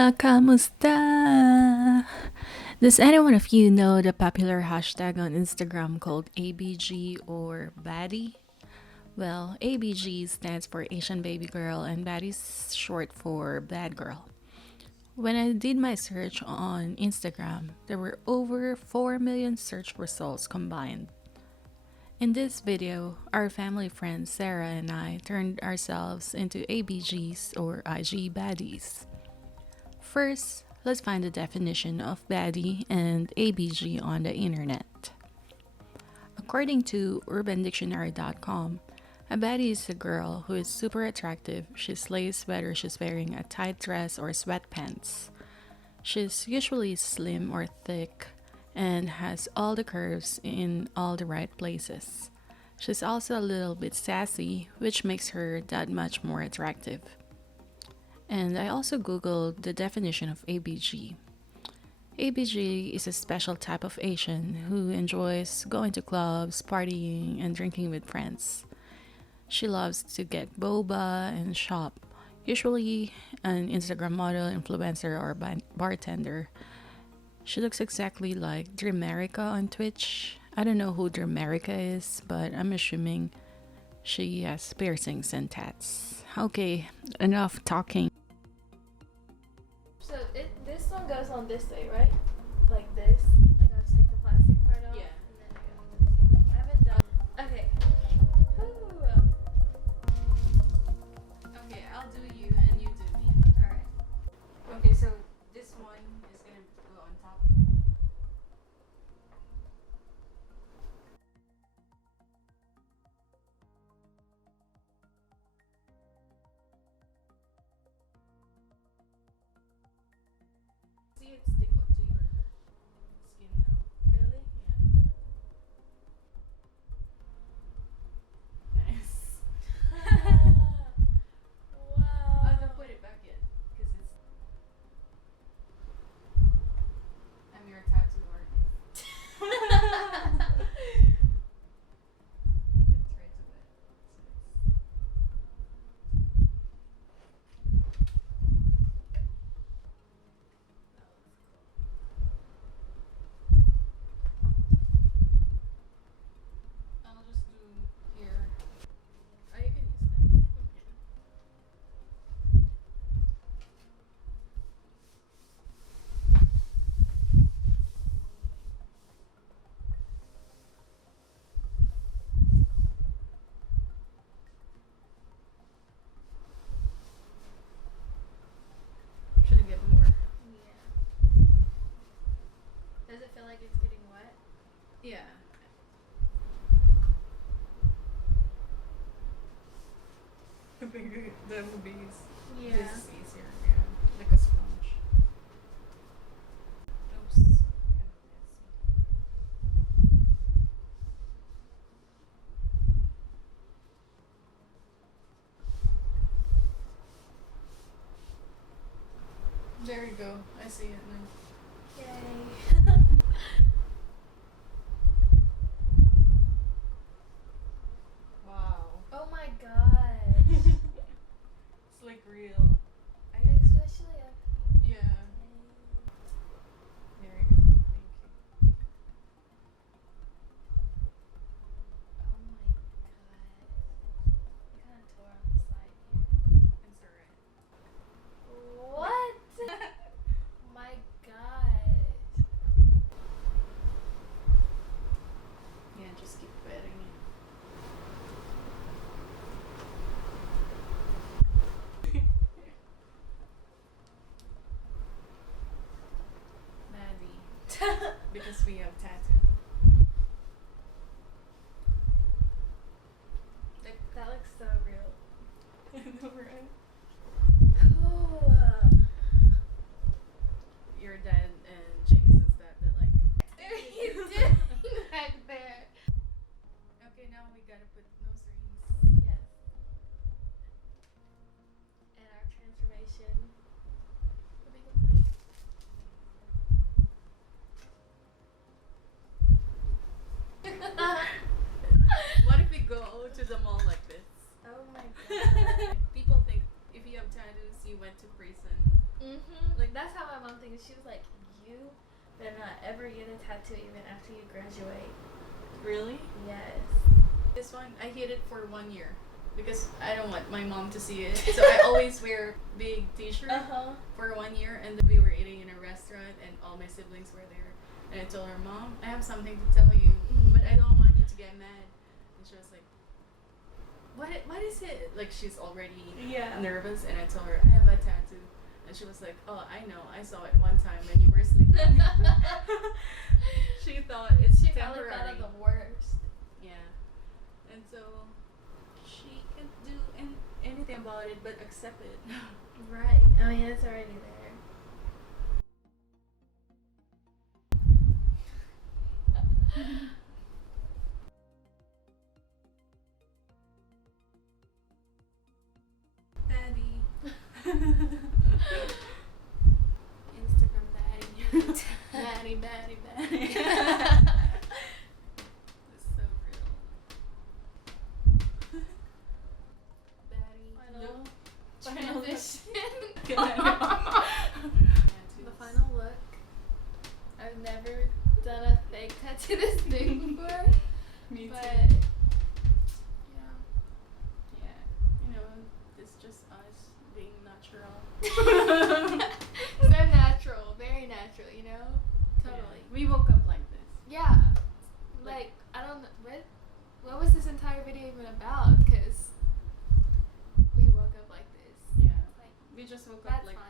Holaaaa Kamustaaaaaaa. Does any one of you know the popular hashtag on Instagram called ABG or Baddie? Well, ABG stands for Asian Baby Girl and Baddie is short for Bad Girl. When I did my search on Instagram, there were over 4 million search results combined. In this video, our family friend Sarah and I turned ourselves into ABGs or IG Baddies. First, let's find the definition of baddie and ABG on the internet. According to UrbanDictionary.com, a baddie is a girl who is super attractive. She slays whether she's wearing a tight dress or sweatpants. She's usually slim or thick and has all the curves in all the right places. She's also a little bit sassy, which makes her that much more attractive. And I also googled the definition of ABG. ABG is a special type of Asian who enjoys going to clubs, partying, and drinking with friends. She loves to get boba and shop, usually an Instagram model, influencer, or bartender. She looks exactly like Dramerica on Twitch. I don't know who Dramerica is, but I'm assuming she has piercings and tats. Okay, enough talking. So this one goes on this way, right? Like this. Like I just take the plastic part off. Yeah. And then I go this. Yeah. I haven't done. Okay. Whew. Okay, I'll do you and you do me. Alright. Okay, so this one is gonna go on top. See it stick to your skin now. Really? Yeah. Nice. Wow. I don't put it back yet because it's. I'm your tattoo artist. I've been trying to wet. I'll just do here. Oh, you can use that. Should I get more? Yeah. Does it feel like it's getting wet? Yeah. I think that would be Yeah. this is easier, yeah. Like a sponge. Oops. Kind of messy. There you go. I see it now. Yay. Wow. Oh my gosh. It's like real. Especially up Yeah. here. There you go. Thank you. Oh my god. I kind of tore on the side here. It's alright. What? My god. Yeah, just keep wetting it. Maddie. Because we have tattoo. That looks so real. Right? Oh. Your dad and Jameson's dad, they're like. He's doing back there. Okay, now we gotta put nose rings. Yes. And our transformation will be complete. that's how my mom thinks. She was like, you better not ever get a tattoo even after you graduate. Really? Yes. This one, I hid it for 1 year because I don't want my mom to see it. So I always wear big t-shirt for 1 year, and we were eating in a restaurant, and all my siblings were there. And I told her, Mom, I have something to tell you, but I don't want you to get mad. And she was like, what is it? Like, she's already nervous, and I told her, I have a tattoo. And she was like, oh, I know, I saw it one time when you were sleeping. She thought it's temporary. Probably thought of the worst. Yeah. And so she can't do anything about it but accept it. Right. I mean, it's already there. Baddie. Instagram baddie. Baddie, baddie, baddie. It's so real. Baddie. Final transition. The Tattoos. final look. I've never done a fake tattoo this big before. Me too. But yeah. Yeah. You know, it's just us being natural. So natural, very natural, you know? Totally. Yeah. We woke up like this. Yeah. Like, I don't know, what was this entire video even about? Because we woke up like this. Yeah. Like, We just woke up that's like fine.